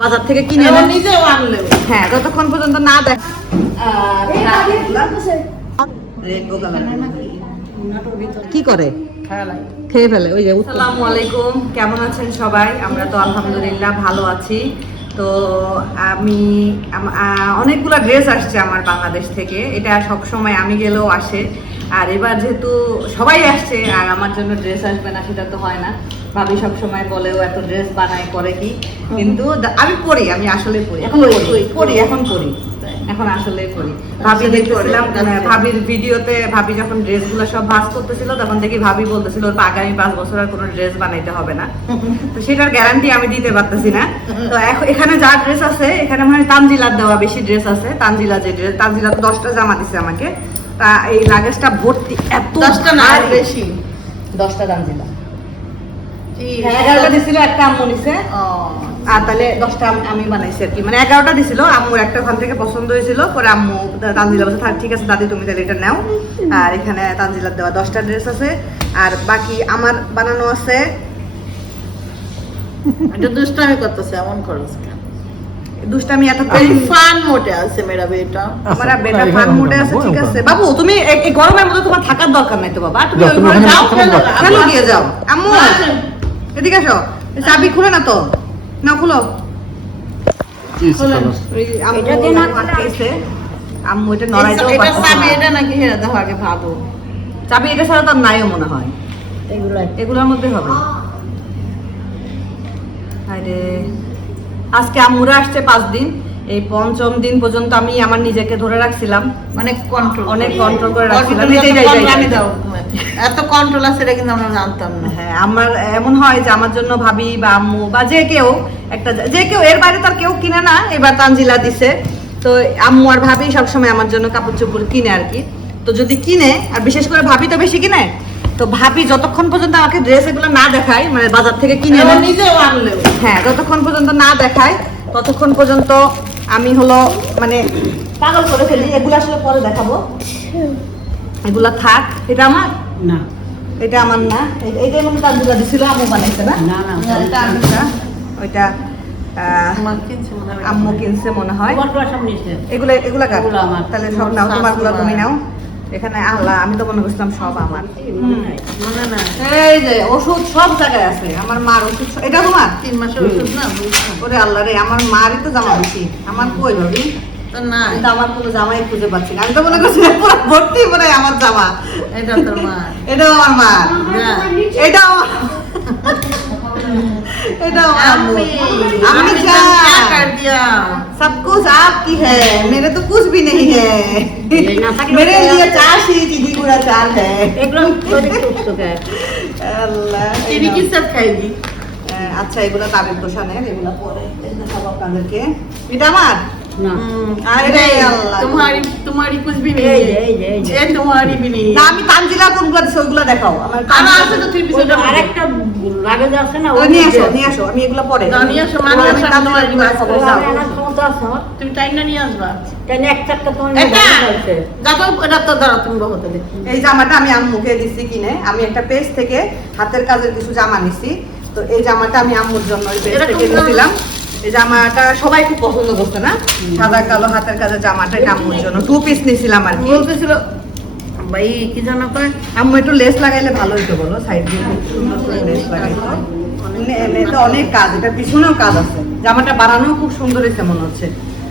বাজার থেকে কিনে এনে নিজেও আনলে হ্যাঁ যতক্ষণ পর্যন্ত না দেখ কি করে? খেয়ে ফেলে ওই যে আসসালামু আলাইকুম কেমন আছেন সবাই? আমরা তো আলহামদুলিল্লাহ ভালো আছি। তো আমি অনেকগুলো ড্রেস আসছে আমার বাংলাদেশ থেকে। এটা সব সময় আমি গেলেও আসে। আর এবার যেহেতু সবাই আসছে আর আমার জন্য ড্রেস আসবে না সেটা তো হয় না। ভাবি সব সময় বলেও এত ড্রেস বানায় করে কি? কিন্তু আমি পড়ি আমি আসলে পড়ি। এখন পড়ি? এখন পড়ি। এখন আসলে পড়ি। ভাবি দেখতেছিলাম পড়ে, মানে আচ্ছা। ভাবির ভিডিওতে ভাবি যখন ড্রেসগুলো সব ভাঁজ করতেছিল তখন দেখি ভাবি বলতেছিল ওর আগামী পাঁচ বছর আর কোনো ড্রেস বানাইতে হবে না। তো সেটার গ্যারান্টি আমি দিতে পারতেছি না। তো এখন এখানে যা ড্রেস আছে এখানে মানে তানজিলার দেওয়া বেশি ড্রেস আছে। তানজিলা যে ড্রেস তানজিলা দশটা জামা দিছে আমাকে। তা এই লাগেজটা ভর্তি এত দশটা না আর বেশি। দশটা তানজিলা কি? হ্যাঁ, এগারোটা দিছিল একটা আম্মু নিছে। আর তাহলে দশটা আমি বানাইছি আর কি। মানে এগারোটা দিছিল আম্মুর একটা ওখান থেকে পছন্দ হয়েছিল পরে আম্মু তানজিলা বলছে "থাক, ঠিক আছে দাদি তুমি তাহলে এটা নাও। আর এখানে তানজিলার দেওয়া দশটা ড্রেস আছে। আর বাকি আমার বানানো আছে। এটা দুষ্টামি করতেছে এমন করছ কেন? দুষ্টামি এত ফান মোটে আছে মেরা বেটা আমার বেটা ফান মুডে আছে ঠিক আছে। বাবু তুমি এই- গরমের মধ্যে তোমার থাকার দরকার নাই তো বাবা। তুমি ওই ঘরে যাও খেলো গিয়ে যাও। আম্মু এদিকে আসো। চাবি খুলে না তো। না খুলো। আম্মু আটকেছে। আম্মু এটা এটা চাবি এটা নাকি হেরা দেখো আগে ভাবো। চাবি এটা ছাড়া তো আর নাইও মনে হয়। এগুলো এগুলোর মধ্যে হবে। আরে আজকে আম্মুরা আসছে পাঁচ দিন। এই পঞ্চম দিন পর্যন্ত আমি আমার নিজেকে ধরে রাখছিলাম। অনেক কন্ট্রোল অনেক control করে রাখছিলাম। এত কন্ট্রোল আছে এটা কিন্তু আমরা জানতাম না। হ্যাঁ আমার এমন হয় যে আমার জন্য ভাবি বা আম্মু বা যে কেউ একটা যে কেউ এর বাইরে তার কেউ কিনে না এবার তানজিলা দিছে। তো আম্মু আর ভাবি সবসময় আমার জন্য কাপড় চোপড় কিনে আর কি। তো যদি কিনে আর বিশেষ করে ভাবি তো বেশি কিনে তো ভাবি যতক্ষণ পর্যন্ত আমাকে ড্রেস এগুলো না দেখায় মানে বাজার থেকে কিনে নিজেও আনলেও। হ্যাঁ যতক্ষণ পর্যন্ত না দেখায় ততক্ষণ পর্যন্ত আমি হলো মানে পাগল করে ফেলি। এগুলো আসলে পরে দেখাবো। এগুলা থাক। এটা আমার? না। এটা আমার না। এই- এইটাই মনে তার দিছিল আম্মু বানাইছে না? না না। ওইটা আম্মু কিনছে মনে হয়। এগুলো এগুলা কার? আমার। তাহলে সব নাও তোমারগুলো তুমি নাও। এখানে আল্লাহ আমি তো মনে করছিলাম সব আমার। মনে না এই যে ওষুধ সব জায়গায় আছে। আমার মার ওষুধ এটা তোমার? তিন মাসের ওষুধ না ওরে আল্লাহ রে আমার মারই তো জামা বেশি। আমার কই ভাবি? না আমি তো আমার কোনো জামাই খুঁজে পাচ্ছি না। আমি তো মনে করছি ভর্তি মনে আমার জামা। এটা তোর মা এটাও আমার মা হ্যাঁ। এটাও এটাও আমার আম্মু আমি अम्मी क्या जान कर दिया सब कुछ आपकी है मेरे तो कुछ भी नहीं है मेरे लिए चार सी दीदी पूरा चार है আল্লাহ टीवी किस साथ खाएगी আহ, আচ্ছা এগুলো তাদের দোষানের এগুলো পরে দেখাবো আপনাদেরকে এটা আমার হুম, আরে नहीं, আল্লাহ तुम्हारी तुम्हारी कुछ भी नहीं है ये तुम्हारी भी नहीं না है আমি তানজিলা কোনগুলো দিছে ওইগুলো দেখাও আমার আমার আছে তো তুই পিছনে আরেকটা লাগেজ আছে না ওই নিয়ে আসো নিয়ে আসো আমি এগুলো পরে না, নিয়ে আসো, মা, নিয়ে আসো, আমি তোমার এগুলো আছে। খবর দাও। ক্ষমতা আছে আমার তুমি টাইম না নিয়ে আসবা তাই এক চারটা তোমার এটা যাবো এটা তো দাঁড়া তুমি বহুত দেখি এই জামাটা আমি আম্মুকে দিছি কিনে আমি একটা পেজ থেকে হাতের কাজের কিছু জামা নিছি তো এই জামাটা আমি আম্মুর জন্য ওই পেজ এরকম থেকে না। এই জামাটা সবাই খুব পছন্দ করছে না? সাদা কালো হাতের কাজের জামাটা আম্মুর জন্য। টু পিস নিয়েছিলাম আর বলতেছিল ভাই কি জানো আম্মু একটু লেস লাগাইলে ভালো হইতো বলো সাইড দিয়ে খুব সুন্দর করে লেস লাগাইতো। অনেক কাজ এটা পিছনেও কাজ আছে। জামাটা বানানো খুব সুন্দর হয়েছে মনে হচ্ছে।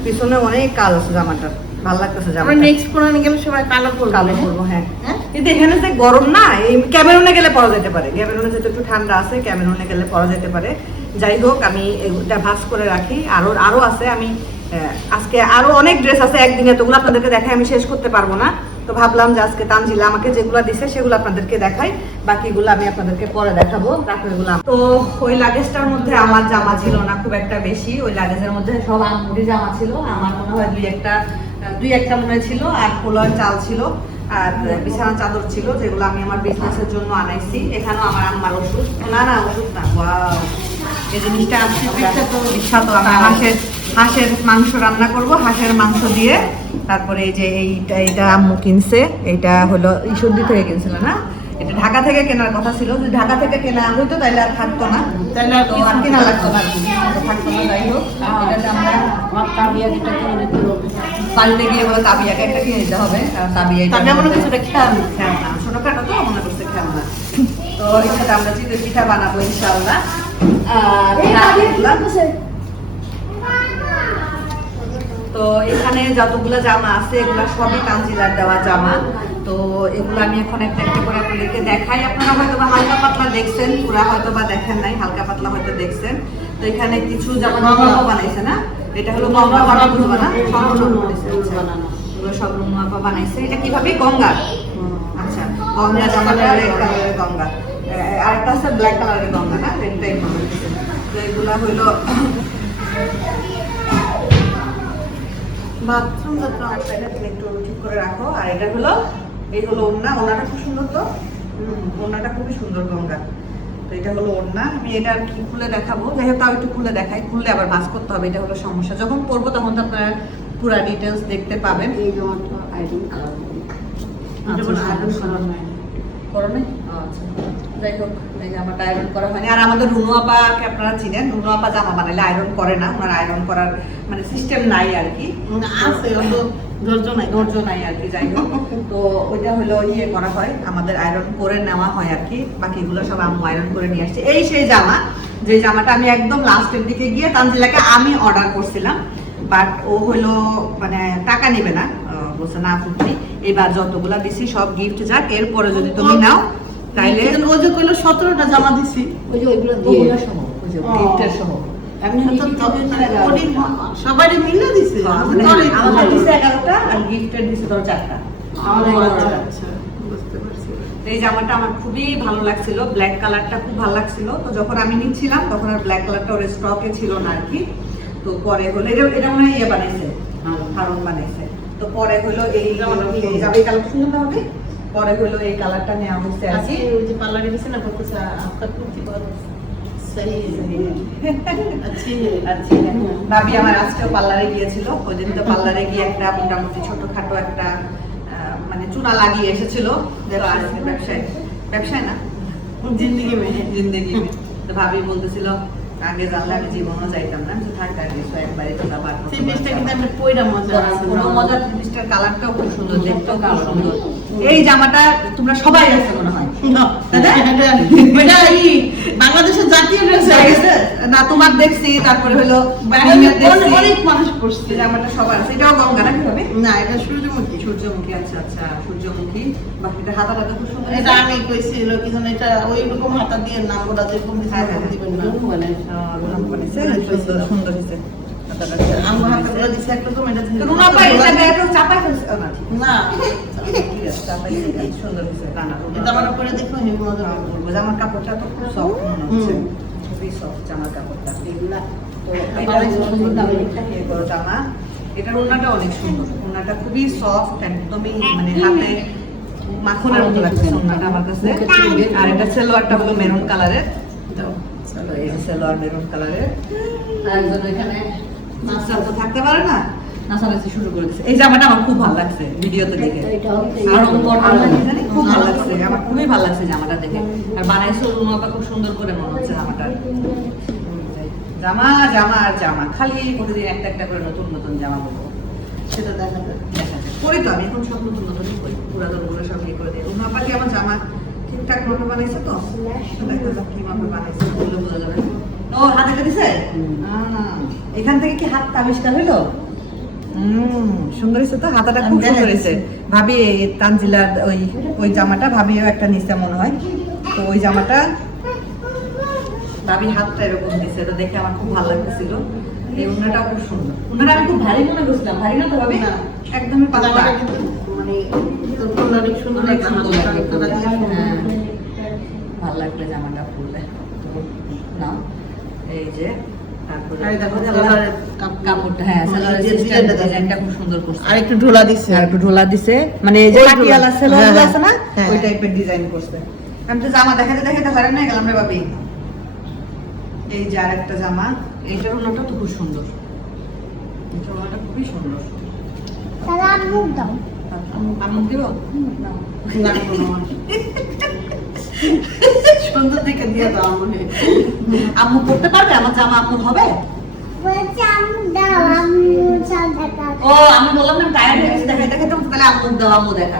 পিছনে অনেক কাজ আছে জামাটার ভালো লাগতেছে জামাটা। নেক্সট পড়ানো গেলে সবাই কালো করব কালো করব হ্যাঁ। হ্যাঁ? কিন্তু এখানে যে গরম না এই ক্যামেরুনে গেলে পরা যেতে পারে। ক্যামেরুনে যেহেতু একটু ঠান্ডা আছে ক্যামেরুনে গেলে পরা যেতে পারে। যাই হোক আমি এটা ভাস করে রাখি। আরও আরও আছে, আমি আজকে আরও অনেক ড্রেস আছে একদিনে তোগুলো আপনাদেরকে দেখাই, আমি শেষ করতে পারব না। তো ভাবলাম যে আজকে তানজিলা আমাকে যেগুলো দিছে, সেগুলো আপনাদেরকে দেখাই। বাকিগুলো আমি আপনাদেরকে পরে দেখাবো। রাখো এগুলো তো ওই লাগেজটার মধ্যে আমার জামা ছিল না খুব একটা বেশি। ওই লাগেজের মধ্যে সব আমুরি জামা ছিল। আমার মনে হয় দুই একটা দুই একটা মনে ছিল, আর পোলার চাল ছিল, আর বিছানা চাদর ছিল, যেগুলো আমি আমার বিজনেসের জন্য আনাইছি। এখানেও আমার আম্মার ওষুধ। না না ওষুধ না। ওয়াও। এই জিনিসটা আসছে বিখ্যাত বিখ্যাত হাঁসের হাঁসের মাংস রান্না করব। হাঁসের মাংস দিয়ে তারপরে এই যে এইটা এটা আম্মু কিনছে। এইটা হলো ঈশ্বরদী থেকে কিনছিল না? এটা ঢাকা থেকে কেনার কথা ছিল। যদি ঢাকা থেকে কেনা হইতো তাহলে আর থাকতো না। তাহলে আর তো কেনা লাগতো না। তো থাকতো না যাই হোক। এটাতে পাল্টে গিয়ে বলে তাবিয়াকে একটা কিনে দিতে হবে। কারণ তাবিয়া এটা তবে আমরা কিছুটা খেয়াল খেলনা ছোটখাটো তো মনে করছে খেলনা তো এর সাথে আমরা চিতই পিঠা বানাবো এগুলা তো এখানে যতগুলো জামা আছে এগুলো সবই কাঞ্জিলার দেওয়া জামা। তো এগুলো আমি এখন একটা একটা করে আপনাদেরকে দেখাই। আপনারা হয়তো বা হালকা পাতলা দেখছেন পুরা হয়তো বা দেখেন নাই হালকা পাতলা হয়তো দেখছেন। তো এখানে কিছু যেমন গঙ্গা বানাইছে না? এটা হলো গঙ্গা বানা বুঝব না? সব বানাইছে আচ্ছা। এগুলো সব রকম বানাইছে। এটা কীভাবে? গঙ্গা? আচ্ছা গঙ্গা জামাটা গঙ্গা। আরেকটা আছে ব্ল্যাক কালারের গঙ্গা না রেড টাইপ তো এগুলা হইল বাথরুম যত আচ্ছা, তুমি একটু ঠিক করে রাখো। আর এটা হলো এই হলো ওড়না। ওড়নাটা খুব সুন্দর তো? ওড়নাটা খুবই সুন্দর গঙ্গা। তো এটা হলো ওড়না। আমি এটা আর কি খুলে দেখাবো? যাই হোক তাও একটু খুলে দেখাই। খুললে আবার ভাঁজ করতে হবে এটা হলো সমস্যা। যখন পরবো তখন তো আপনারা পুরো ডিটেলস দেখতে পাবেন। এই জামাটা আইডিং কালার আচ্ছা, আয়রন সমস্যা করা নেই। আচ্ছা। যাই হোক এই জামাটা আয়রন করা হয়নি। আর আমাদের রুনু আপাকে আপনারা চিনেন? রুনু আপা জামা বানালে আয়রন করে না। ওনার আয়রন করার মানে সিস্টেম নাই আর কি আছে ধৈর্য নাই। ধৈর্য নাই আর কি যাই হোক। তো ওইটা হলো ইয়ে করা হয়। আমাদের আয়রন করে নেওয়া হয় আর কি বাকিগুলো সব আম্মু আয়রন করে নিয়ে আসছে। এই সেই জামা যে জামাটা আমি একদম লাস্টের দিকে গিয়ে তানজিলাকে আমি অর্ডার করছিলাম। বাট ও হলো মানে টাকা নেবে না। বলছে না ফুটনি এবার যতগুলা দিছি সব গিফট যাক। এরপরে যদি তুমি নাও তাইলে ও যে কইলো সতেরোটা জামা দিছি। ওই যে ওইগুলো দিয়ে ওগুলো সহ ওই যে গিফটের সহ। সবাই। মিলে দিছে। হ্যাঁ, আমি মানে তো অনেক আমার দিছে এগারোটা আর গিফটের দিছে ধরো চারটা। আমাদের ও, এগারোটা। আচ্ছা, এই জামাটা আমার খুবই ভালো লাগছিল। ব্ল্যাক কালারটা খুব ভালো লাগছিল। তো যখন আমি নিচ্ছিলাম তখন আর ব্ল্যাক কালারটা ওর স্টকে ছিল না আর কি। তো পরে হলো এটা এটা মনে হয় ইয়ে বানাইছে। হারুন বানাইছে। তো পরে হলো এই হবে। পরে হলো এই কালারটা যে গেছে না আপনার কুর্তি ভাবি আমার আজকেও পার্লারে গিয়েছিল। ওই তো পার্লারে গিয়ে একটা মোটামুটি ছোটখাটো একটা মানে চুনা লাগিয়ে এসেছিল। ব্যবসায়। ব্যবসায় না? জিন্দিগি মে জিন্দিগি তো ভাবি বলতেছিল আগে জানলে আমি জীবনও চাইতাম না থাক আগে জিনিসটা কিন্তু পারছ। আমি পয়রা মজা আছে পুরো মজার জিনিসটার কালারটাও খুব সুন্দর দেখতেও খুব সুন্দর। এই জামাটা তোমরা সবাই আছে মনে হয়। বাংলাদেশের জাতীয় না তোমার দেখছি তারপরে হলো অনেক মানুষ এই জামাটা সবার আছে। এটাও গঙ্গা নাকি হবে? না এটা সূর্যমুখী। সূর্যমুখী আচ্ছা আচ্ছা সূর্যমুখী। বাকিটা হাতা হাতা খুব সুন্দর। এটা আমি কইছিল কি জানো এটা ওই রকম হাতা দিয়ে নাম ওরা যেরকম দিছে হ্যাঁ, হ্যাঁ, দিবেন না। বানিয়েছে, সুন্দর। জামার কাপড়টা তো মনে হচ্ছে। খুবই soft জামার কাপড়টা। এগুলা তো জামা। এটার ওড়নাটা অনেক সুন্দর ওড়নাটা খুবই সফট একদমই মানে হাতে মাখনের মতো লাগছে ওড়নাটা আমার কাছে আর এটা সেলোয়ারটা হলো মেরুন কালারের। সেলোয়ার মেরুন কালারের আর এখানে নাচা তো থাকতে পারে না নাচানাচি শুরু করে দিচ্ছে এই জামাটা আমার খুব ভালো লাগছে ভিডিওতে দেখে। আর খুব ভালো লাগছে। আমার খুবই ভালো লাগছে জামাটা দেখে। আর বানাইছো রুমাপা খুব সুন্দর করে মনে হচ্ছে জামাটা। জামা জামা আর জামা। খালি প্রতিদিন একটা একটা করে নতুন নতুন জামা বলব সেটা দেখা যায়। করি তো আমি এখন সব নতুন নতুন করি। পুরাতনগুলো সব ইয়ে করে দিই। রুমাপা কি আমার জামা ঠিকঠাক মতো বানাইছে তো? দেখা যাক কি মাপে বানাইছে বললে বোঝা যাবে। ও হাতে কেটেছে এখান থেকে কি হাত আবিষ্কার হুম সুন্দর হয়েছে তো হাতাটা খুব সুন্দর হয়েছে। ভাবি তানজিলার ওই ওই জামাটা ভাবিও একটা নিচে মনে হয়। তো ওই জামাটা ভাবির হাতটা এরকম দিছে এটা দেখে আমার খুব ভালো লাগতেছিল। এই উন্নাটাও খুব সুন্দর। উন্নাটা আমি খুব ভারী মনে করছিলাম। ভারী না তো ভাবি? একদমই পাতলা। মানে অনেক সুন্দর। হ্যাঁ। ভালো লাগবে জামাটা পরলে এই যে হ্যাঁ হ্যাঁ, মানে হ্যাঁ, হ্যাঁ। আমি তো জামা দেখাতে দেখাতে হারান না গেলাম রে বাবি এই যে আর একটা জামা এইটার ওনাটা তো খুব সুন্দর। ওনাটা খুবই সুন্দর। মুখ দাও। দিব? না। সুন্দর দিকে দিয়ে দাও আমাকে। আম্মু পারবে? আমার জামা আম্মুর হবে ও আমি বললাম না টায়ার্ড হয়ে গেছে দেখাই দেখাই তাহলে আম্মুক দাও আম্মু দেখা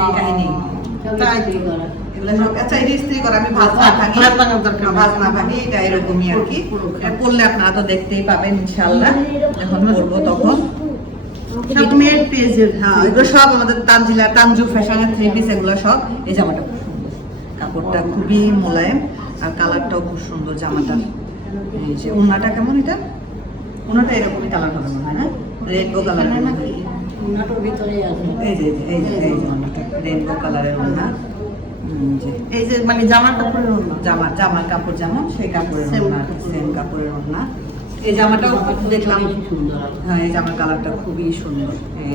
এই কাহিনী। সব আচ্ছা এই ইস্ত্রি করা আমি ভাত না থাকি ভাত ভাঙার দরকার নেই। ভাত না থাকি এটা এরকমই আর কি। এটা আপনারা তো দেখতেই পাবেন ইনশাআল্লাহ। যখন পড়ব তখন। সব মেয়ের পেজের হ্যাঁ এগুলো সব আমাদের তানজিলা তানজু ফ্যাশনের থ্রি পিস এগুলো সব। এই জামাটা কাপড়টা খুবই মোলায়েম আর কালারটাও খুব সুন্দর জামাটার। এই যে উন্নাটা কেমন এটা? উন্নাটা এরকমই কালার হবে মনে হয় না? রেনবো কালার এই যে এই যে এই যে রেনবো কালারের উন্না হুম, যে এই যে মানে জামা কাপড়ের। জামা জামার কাপড় যেমন সেই কাপড়ের। সেম কাপড়ের এই জামাটাও দেখলাম। সুন্দর হ্যাঁ এই জামার কালারটা খুবই সুন্দর।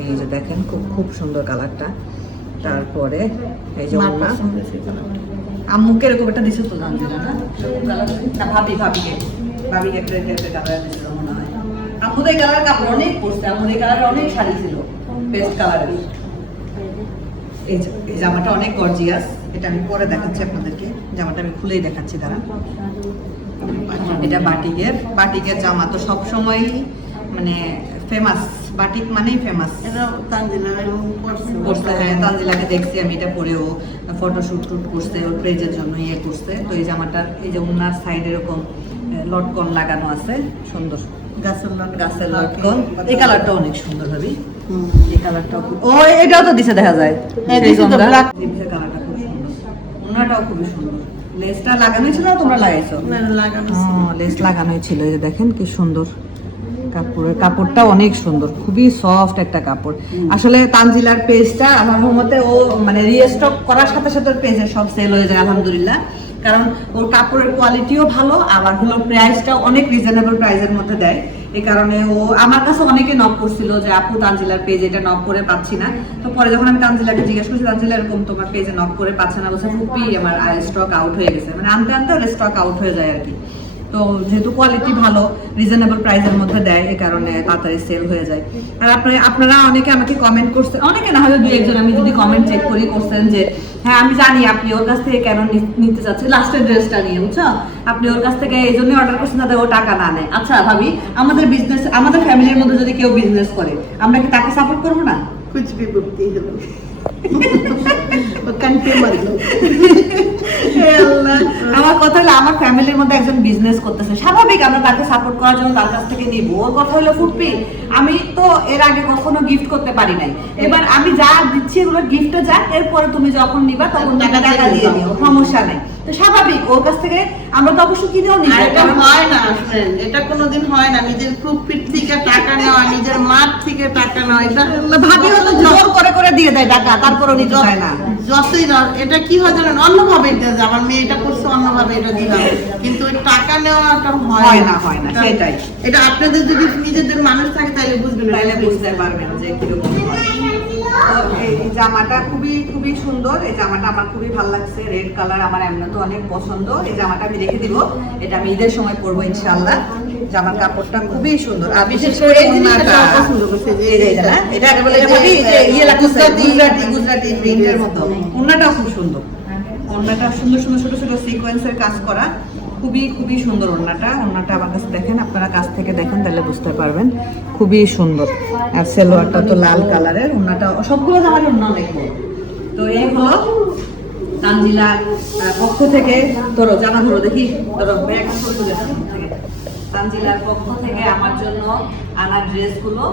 এই যে দেখেন খুব খুব সুন্দর কালারটা তারপরে এই যে আম্মুকে এরকম একটা দিছে তো জানতে না ভাবি, ভাবিকে ভাবিকে একটা একটা কালার দিছিল মনে হয়। আম্মুদের কালার কাপড় অনেক পরছে, আম্মুদের কালার অনেক শাড়ি ছিল বেস্ট কালারের এই জামাটা অনেক গর্জিয়াস এটা আমি পরে দেখাচ্ছি আপনাদেরকে, জামাটা আমি খুলেই দেখাচ্ছি, দাঁড়া। এটা বাটিকের বাটিকের জামা তো সব সময় মানে ফেমাস বাটিক মানেই ফেমাস এবং হ্যাঁ তানজিলাকে দেখছি আমি এটা পরেও ফটোশুট টুট করছে ওর পেজের জন্য ইয়ে করছে। তো এই জামাটার এই যে উনার সাইড এরকম লটকন লাগানো আছে সুন্দর। গাছের লট গাছের লটকন। এই কালারটা অনেক সুন্দর ভাবি। এই ও এটাও তো দিছে দেখা যায়। হ্যাঁ, সেই কালারটা খুব সুন্দর। উনাটাও খুবই সুন্দর। লেসটা লাগানো ছিল তোমরা লাগাইছো? লাগানো ছিল। ও, লেস লাগানো ছিল এই দেখেন কি সুন্দর। কাপড়ের কাপড়টা অনেক সুন্দর, খুবই সফট একটা কাপড়। আসলে তানজিলার পেজটা আমার মতে ও মানে রিস্টক করার সাথে সাথে পেজে সব সেল হয়ে যায়, আলহামদুলিল্লাহ। কারণ ওর কাপড়ের কোয়ালিটিও ভালো, আবার হলো প্রাইসটাও অনেক রিজনেবল প্রাইসের মধ্যে দেয়। এই কারণে ও, আমার কাছে অনেকে নক করছিল যে, আপু, তানজিলার পেজ এটা নক করে পাচ্ছি না। তো পরে যখন আমি তানজিলাকে জিজ্ঞেস করছি, তানজিলা, এরকম তোমার পেজে নক করে পাচ্ছে না? বলছে, খুবই আমার স্টক আউট হয়ে গেছে। মানে আনতে আনতে ওর স্টক আউট হয়ে যায় আর কি। তো যেহেতু কোয়ালিটি ভালো রিজনেবল প্রাইসের মধ্যে দেয় এই কারণে তাড়াতাড়ি সেল হয়ে যায়। আর আপনারা আপনারা অনেকে আমাকে কমেন্ট করছেন অনেকে না হয়তো দুই একজন আমি যদি কমেন্ট চেক করি করছেন যে হ্যাঁ আমি জানি আপনি ওর কাছ থেকে কেন নিতে চাচ্ছি লাস্টের ড্রেসটা নিয়ে বুঝছ? আপনি ওর কাছ থেকে এই জন্যই অর্ডার করছেন যাতে ও টাকা না নেয়। আচ্ছা ভাবি আমাদের বিজনেস আমাদের ফ্যামিলির মধ্যে যদি কেউ বিজনেস করে আমরা কি তাকে সাপোর্ট করব না? কুচ বিপত্তি আমার কথা হলো আমার ফ্যামিলির মধ্যে একজন বিজনেস করতেছে। স্বাভাবিক আমরা তাকে সাপোর্ট করার জন্য তার কাছ থেকে নিবো। ওর কথা হলো ফুটপি আমি তো এর আগে কখনো গিফট করতে পারি নাই। এবার আমি যা দিচ্ছি এগুলো গিফটে যাক এরপরে তুমি যখন নিবা তখন টাকা দিয়ে দিও। সমস্যা নেই। তো স্বাভাবিক ওর কাছ থেকে আমরা তো অবশ্যই কিনেও নিই এটা হয় না friend, এটা কোনোদিন হয় না। নিজের প্রফিট থেকে টাকা নেওয়া নিজের মাঠ থেকে টাকা নেওয়া এটা ভাবি হলো জোর করে করে দিয়ে দেয় টাকা তারপরও নিতে চায় না। যতই না এটা কি হয় জানেন অন্যভাবে এটা আমার মেয়ে এটা করছে অন্যভাবে এটা দিলাম। কিন্তু টাকা নেওয়াটা হয় হয় না, হয় না, সেটাই। এটা আপনাদের যদি নিজেদের মানুষ থাকে তাহলে বুঝবেন তাইলে বুঝতে পারবেন যে কীরকম হয়। এই জামাটা খুবই খুবই সুন্দর। এই জামাটা আমার খুবই ভালো লাগছে। রেড কালার আমার এমনি তো অনেক পছন্দ। এই জামাটা আমি রেখে দিব। এটা আমি ঈদের সময় পরবো ইনশাআল্লাহ। জামার কাপড়টা খুবই সুন্দর। আর বিশেষ করে এটা গুজরাটি- গুজরাটি গুজরাটি প্রিন্টের মতো। ওড়নাটাও খুব সুন্দর। ওড়নাটা সুন্দর সুন্দর ছোট ছোট সিকোয়েন্সের কাজ করা। খুবই খুবই সুন্দর ওড়নাটা। ওড়নাটা আমার কাছে দেখেন আপনারা কাছ থেকে দেখেন তাহলে বুঝতে পারবেন। খুবই সুন্দর। আর সেলোয়ারটা তো লাল কালারের ওড়নাটা সবগুলো জামার ওড়না অনেক তো এই হলো তানজিলার আহ, পক্ষ থেকে ধরো জানা ধরো দেখি ধরো ব্যাগ তানজিলার পক্ষ থেকে আমার জন্য আনা ড্রেসগুলো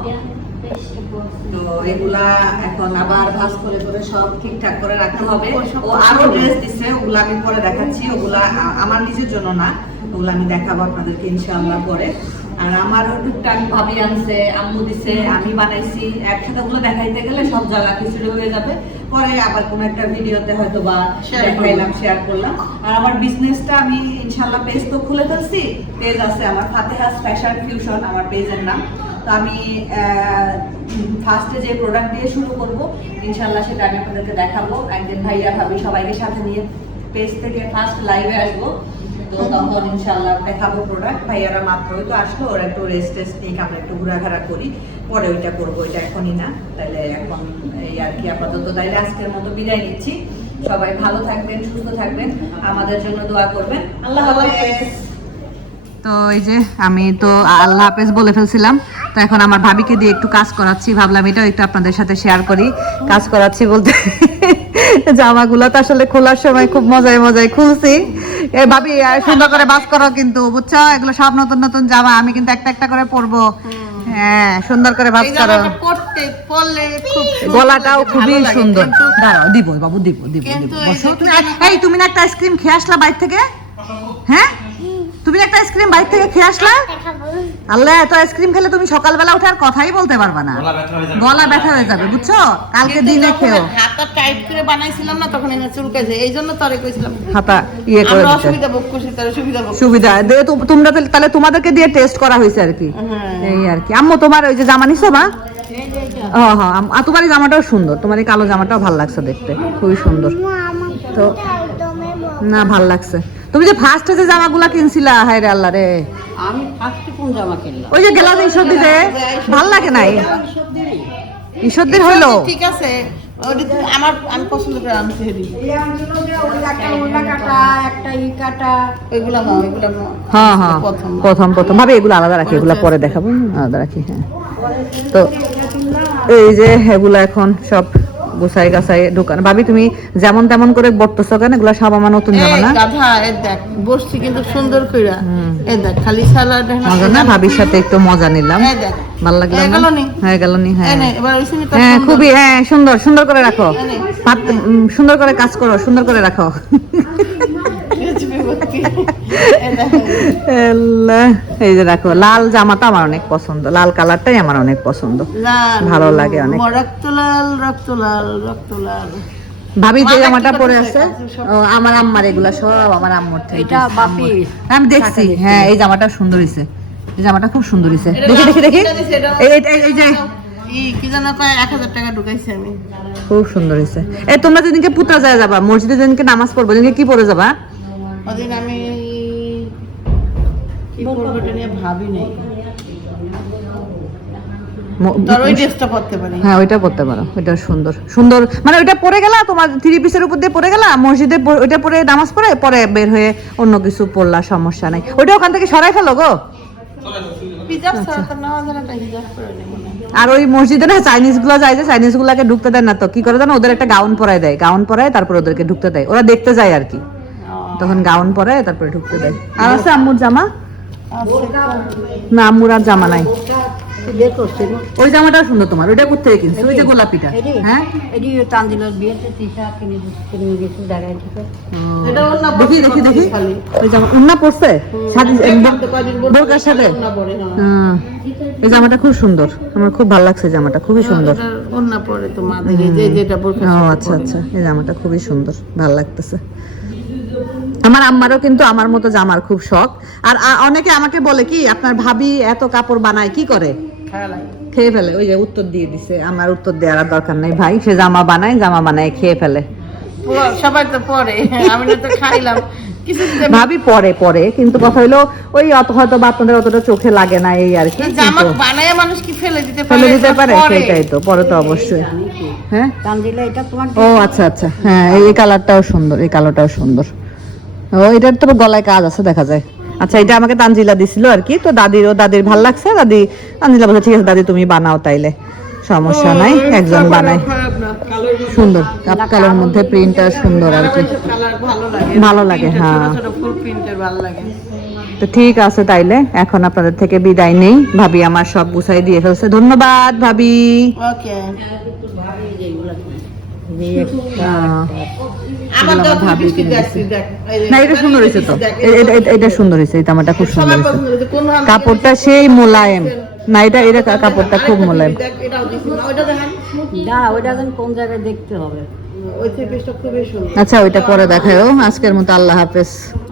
তো এগুলা এখন আবার ভাস করে করে সব ঠিকঠাক করে রাখতে হবে। ও আরও ড্রেস দিছে ওগুলা আমি পরে দেখাচ্ছি। ওগুলা আমার নিজের জন্য না ওগুলা আমি দেখাবো আপনাদেরকে ইনশাআল্লাহ পরে। আর আমার টুকটাক ভাবি আনছে আম্মু দিছে আমি বানাইছি একসাথে ওগুলো দেখাইতে গেলে সব জায়গা খিচুড়ি হয়ে যাবে। পরে আবার কোনো একটা ভিডিওতে হয়তো বা দেখাইলাম শেয়ার করলাম। আর আমার বিজনেসটা আমি ইনশাআল্লাহ পেজ তো খুলে ফেলছি। পেজ আছে আমার ফাতেহাস ফ্যাশন ফিউশন আমার পেজের নাম। তো আমি ফার্স্টে যে প্রোডাক্ট দিয়ে শুরু করব, ইনশাআল্লাহ সেটা আমি আপনাদেরকে দেখাবো। একদিন ভাইয়া ভাবি সবাইকে সাথে নিয়ে পেজ থেকে ফার্স্ট লাইভে আসব। তো তখন ইনশাল্লাহ দেখাবো প্রোডাক্ট ভাইয়ারা মাত্রই তো আসলো, ওরা একটু রেস্ট টেস্ট নিয়ে আমরা একটু ঘোরাঘাড়া করি। পরে ওইটা করব, ওইটা এখনই না। তাহলে এখন এই আর কি আপাতত। তাইলে আজকের মতো বিদায় নিচ্ছি। সবাই ভালো থাকবেন, সুস্থ থাকবেন। আমাদের জন্য দোয়া করবেন। আল্লাহ হাফেজ। তো এই যে আমি তো আল্লাহ হাফেজ বলে ফেলছিলাম। তো এখন আমার ভাবিকে দিয়ে একটু কাজ করাচ্ছি। ভাবলাম এটাও একটু আপনাদের সাথে শেয়ার করি। কাজ করাচ্ছি বলতে জামাগুলো তো আসলে খোলার সময় খুব মজায় মজায় খুলছি। ভাবি সুন্দর করে বাস করো কিন্তু বুঝছ? এগুলো সব নতুন নতুন জামা আমি কিন্তু একটা একটা করে পরবো। হ্যাঁ সুন্দর করে বাস করো। গলাটাও খুবই সুন্দর। দাঁড়াও দিব বাবু দিব দিব দিব এই তুমি এই তুমি না একটা আইসক্রিম খেয়ে আসলা বাইর থেকে? হ্যাঁ? তুমি একটা আইসক্রিম বাইর থেকে খেয়ে আসলা? আল্লাহ এত আইসক্রিম খেলে তুমি সকালবেলা উঠে আর কথাই বলতে পারবে না। গলা ব্যথা হয়ে যাবে। বুঝছ? কালকে দিনে খেও। হাতটা টাইট করে বানাইছিলাম না তখন এখানে চুলকাইছে এই জন্য তরে কইছিলাম হাতা ইয়ে করে আমরা দিতে। অসুবিধা ভোগ করছি তারা সুবিধা ভোগ সুবিধা। দে তোমরা তাহলে- তোমাদেরকে দিয়ে টেস্ট করা হয়েছে আর কি। হ্যাঁ। এই আর কি। আম্মু তোমার ওই যে জামা নিছো মা? হ্যাঁ হ্যাঁ আম- আর তোমার এই জামাটাও সুন্দর। তোমার এই কালো জামাটাও ভালো লাগছে দেখতে। খুবই সুন্দর। তো না ভালো লাগছে। তুমি যে ফার্স্টে যে জামাগুলা কিনছিলা হায় রে আল্লাহ রে। আমি ফার্স্টে কোন জামা কিনলাম? ওই যে গেলা যে ঈশ্বর দিতে ভালো লাগে নাই? ঈশ্বর দিন হইল ঠিক আছে। আমার আমি পছন্দ করে হ্যাঁ হ্যাঁ। প্রথম। প্রথম প্রথম। ভাবে এগুলো আলাদা রাখি এগুলো পরে দেখাবো। আলাদা রাখি হ্যাঁ। তো এই যে এগুলো এখন সব গুছাই গাছাই দোকান। ভাবি তুমি যেমন তেমন করে বর্তস কেন? এগুলো সব আমার নতুন জামা না? গাধা এ দেখ বসছি কিন্তু সুন্দর কইরা। এ দেখ খালি সালাড মজা না? ভাবির সাথে একটু মজা নিলাম। ভালো লাগল? হ্যাঁ গেল নি হ্যাঁ হ্যাঁ। খুবই হ্যাঁ সুন্দর সুন্দর করে রাখো। সুন্দর করে কাজ করো সুন্দর করে রাখো। এই দেখ। যে রাখো লাল জামাটা আমার অনেক পছন্দ। লাল কালারটাই আমার অনেক পছন্দ। ভালো লাগে অনেক। রক্তলাল রক্তলাল রক্তলাল ভাবি যে জামাটা পরে আছে? আমার আম্মার এগুলা সব আমার আম্মুর থেকে। এটা বাপি। আমি দেখছি। হ্যাঁ এই জামাটা সুন্দর হইছে। এই জামাটা খুব সুন্দর হইছে। দেখি দেখি দেখি। এই যে। খুব সুন্দর হয়েছে এই তোমরা যেদিনকে পুত্রা যায় যাবা মসজিদে যেদিনকে নামাজ পড়ব যেদিনকে কি পরে যাবা? ওদিন আমি কি করব এটা নিয়ে ভাবি নাই হ্যাঁ ওইটা পড়তে পারো। ওইটা সুন্দর। সুন্দর। মানে ওইটা পরে গেলা তোমার থ্রি পিসের উপর দিয়ে পরে গেলা? মসজিদে ওইটা পরে নামাজ পড়ে? পরে বের হয়ে অন্য কিছু পড়লা সমস্যা নাই। ওইটা ওখান থেকে সরাই ফেলো গো। আর ওই মসজিদে না চাইনিজগুলো যায় যে চাইনিজ গুলাকে ঢুকতে দেয় না তো। কি করে জানো? ওদের একটা গাউন পরায় দেয়। গাউন পরায় তারপর ওদেরকে ঢুকতে দেয়। ওরা দেখতে যায় আর কি। তখন গাউন পরে তারপরে ঢুকতে দেয়। আর আছে আম্মুর জামা? না আম্মুর আর জামা নাই। ওই জামাটাও সুন্দর তোমার ওইটা কিনছি? ওই যে গোলাপিটা হ্যাঁ? দেখি দেখি দেখি। ওই জামা উন্না পড়ছে? বোরকার সাথে? হ্যাঁ। এই জামাটা খুব সুন্দর। আমার খুব ভালো লাগছে জামাটা খুবই সুন্দর। ওটা পরে তো এই যে যেটা বোরখা ও আচ্ছা আচ্ছা এই জামাটা খুবই সুন্দর ভালো লাগতেছে। আমার আম্মারও কিন্তু আমার মতো জামার খুব শখ। আর অনেকে আমাকে বলে কি আপনার ভাবি এত কাপড় বানায় কি করে? খেয়ে ফেলে। ওই যে উত্তর দিয়ে দিছে আমার উত্তর দেওয়ার দরকার নেই ভাই সে জামা বানায় জামা বানায় খেয়ে ফেলে। সবাই তো পরে আমি তো খাইলাম। ভাবি পরে পরে কিন্তু কথা হইল ওই অত হয়তো বা আপনাদের অতটা চোখে লাগে না এই আর কি জামা বানায় মানুষ কি ফেলে দিতে পারে? ফেলে দিতে পারে সেটাই তো পরে তো অবশ্যই। হ্যাঁ? তানজিলা এটা তোমার ও আচ্ছা আচ্ছা হ্যাঁ এই কালারটাও সুন্দর এই কালোটাও সুন্দর। ও এটার তো গলায় কাজ আছে দেখা যায়। আচ্ছা এটা আমাকে তানজিলা দিছিল আর কি তো দাদিরও দাদির ভালো লাগছে দাদি তানজিলা বলছে ঠিক আছে দাদি তুমি বানাও তাইলে সমস্যা নাই একজন বানায়। সুন্দর। কাপ কালোর মধ্যে প্রিন্টটা সুন্দর আর কি। ভালো লাগে। ভালো লাগে, প্রিন্টের, হ্যাঁ। ছোট ছোট ফুল প্রিন্টের ভালো লাগে। তো ঠিক আছে তাইলে এখন আপনাদের থেকে বিদায় নেই। ভাবি আমার সব গুছাই দিয়ে ফেলছে। ধন্যবাদ ভাবি। ওকে না এটা সুন্দর হয়েছে তো। এটা সুন্দর হয়েছে এই জামাটা খুব সুন্দর হয়েছে। কাপড়টা সেই মোলায়েম। না এটা এটা কাপড়টা খুব মোলায়েম। না, ওইটা কোন জায়গায় দেখতে হবে। আচ্ছা ওইটা পরে দেখায় আজকের মতো আল্লাহ হাফেজ।